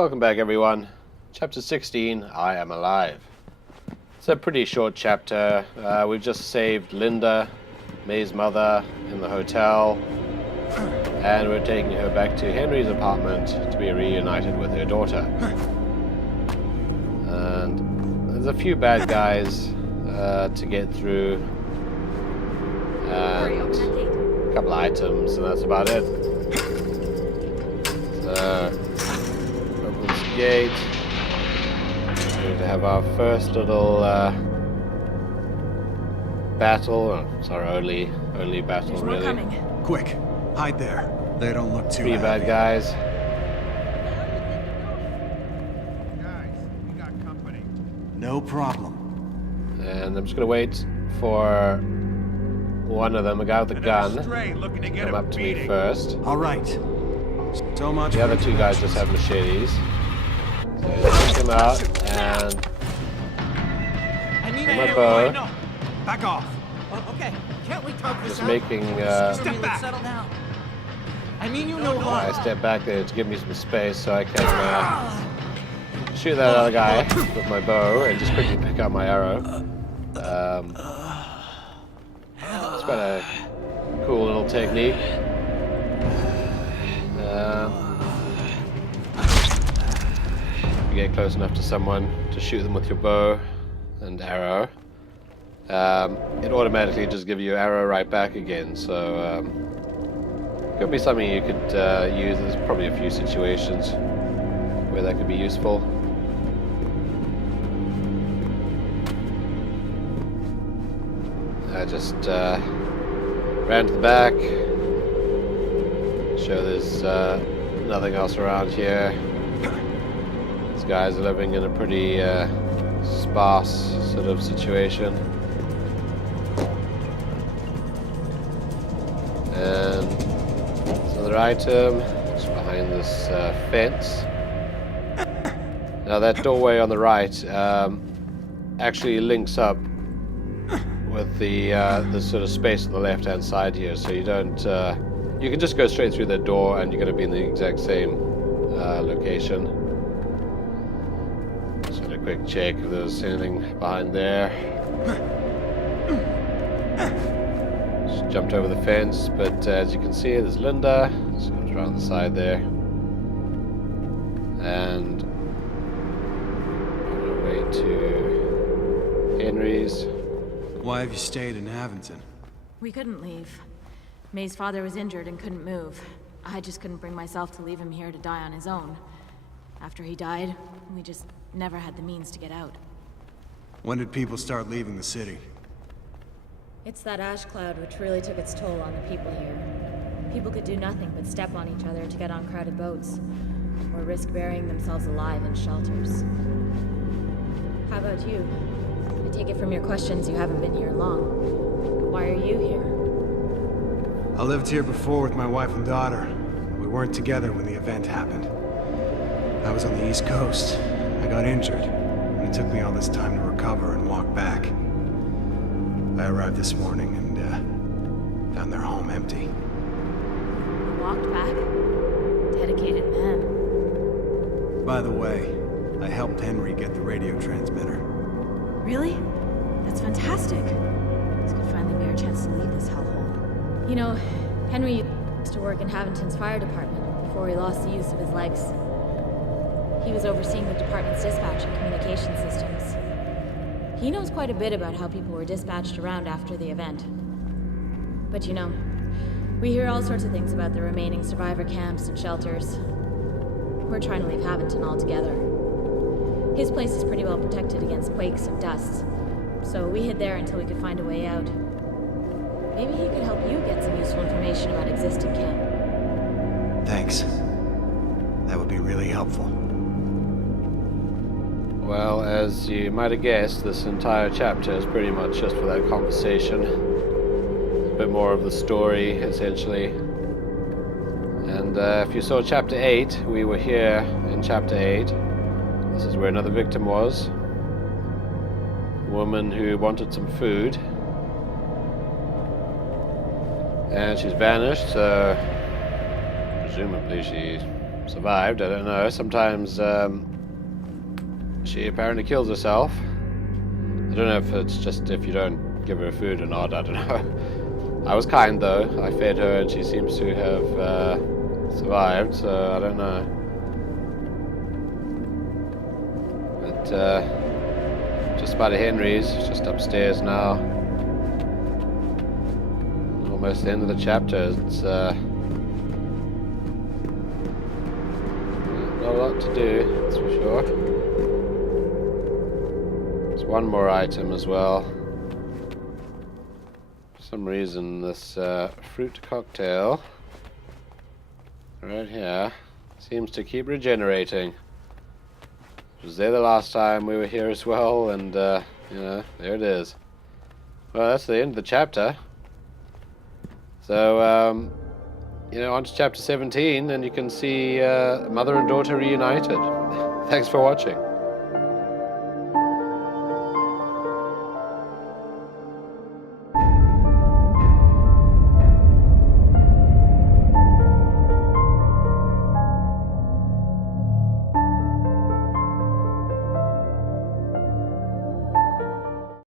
Welcome back, everyone. Chapter 16, I Am Alive. It's a pretty short chapter. We've just saved Linda, May's mother, in the hotel, and we're taking her back to Henry's apartment to be reunited with her daughter. And there's a few bad guys to get through, and a couple of items, and that's about it. So, open this gate. We're going to have our first little battle. It's our only battle, There's really. more coming. Quick, hide there. They don't look too Three bad happy. guys. Guys, we got company. No problem. And I'm just going to wait for one of them, a guy with a Another gun, stray looking to get come a up to me beating. first. All right. So much. The other two guys just have machetes. So take them out and I need my bow. No. Back off. Oh, okay. Can't we talk this just out? making Step back. Settle down. I mean you no harm. I step back there to give me some space so I can shoot that other guy with my bow and just quickly pick up my arrow. It's quite a cool little technique. You get close enough to someone to shoot them with your bow and arrow. It automatically just gives you arrow right back again, so could be something you could use. There's probably a few situations where that could be useful. I just ran to the back, show there's nothing else around here. These guys are living in a pretty sparse sort of situation. And this other item is behind this fence. Now that doorway on the right actually links up with the sort of space on the left-hand side here, so you don't. You can just go straight through that door, and you're going to be in the exact same location. Just had a quick check if there's anything behind there. Just jumped over the fence, but as you can see, there's Linda. Just comes around the side there, and on our way to Henry's. Why have you stayed in Haventon? We couldn't leave. May's father was injured and couldn't move. I just couldn't bring myself to leave him here to die on his own. After he died, we just never had the means to get out. When did people start leaving the city? It's that ash cloud which really took its toll on the people here. People could do nothing but step on each other to get on crowded boats, or risk burying themselves alive in shelters. How about you? I take it from your questions you haven't been here long. Why are you here? I lived here before with my wife and daughter. We weren't together when the event happened. I was on the East Coast. I got injured, and it took me all this time to recover and walk back. I arrived this morning and found their home empty. You walked back? Dedicated man. By the way, I helped Henry get the radio transmitter. Really? That's fantastic. This could finally be our chance to leave this hellhole. You know, Henry used to work in Haventon's fire department before he lost the use of his legs. He was overseeing the department's dispatch and communication systems. He knows quite a bit about how people were dispatched around after the event. But you know, we hear all sorts of things about the remaining survivor camps and shelters. We're trying to leave Haventon altogether. His place is pretty well protected against quakes and dusts, so we hid there until we could find a way out. Maybe he could help you get some useful information about existing camp. Thanks. That would be really helpful. Well, as you might have guessed, this entire chapter is pretty much just for that conversation. A bit more of the story, essentially. And if you saw chapter 8, we were here in chapter 8. This is where another victim was. A woman who wanted some food. And she's vanished, so presumably she survived. I don't know. Sometimes she apparently kills herself. I don't know if it's just if you don't give her food or not. I don't know. I was kind though. I fed her and she seems to have survived, so I don't know. But just by the Henrys, just upstairs now. Almost the end of the chapter. It's not a lot to do, that's for sure. There's one more item as well. For some reason, this fruit cocktail right here seems to keep regenerating. It was there the last time we were here as well, and you know, there it is. Well, that's the end of the chapter. So, you know, on to chapter 17, and you can see mother and daughter reunited. Thanks for watching.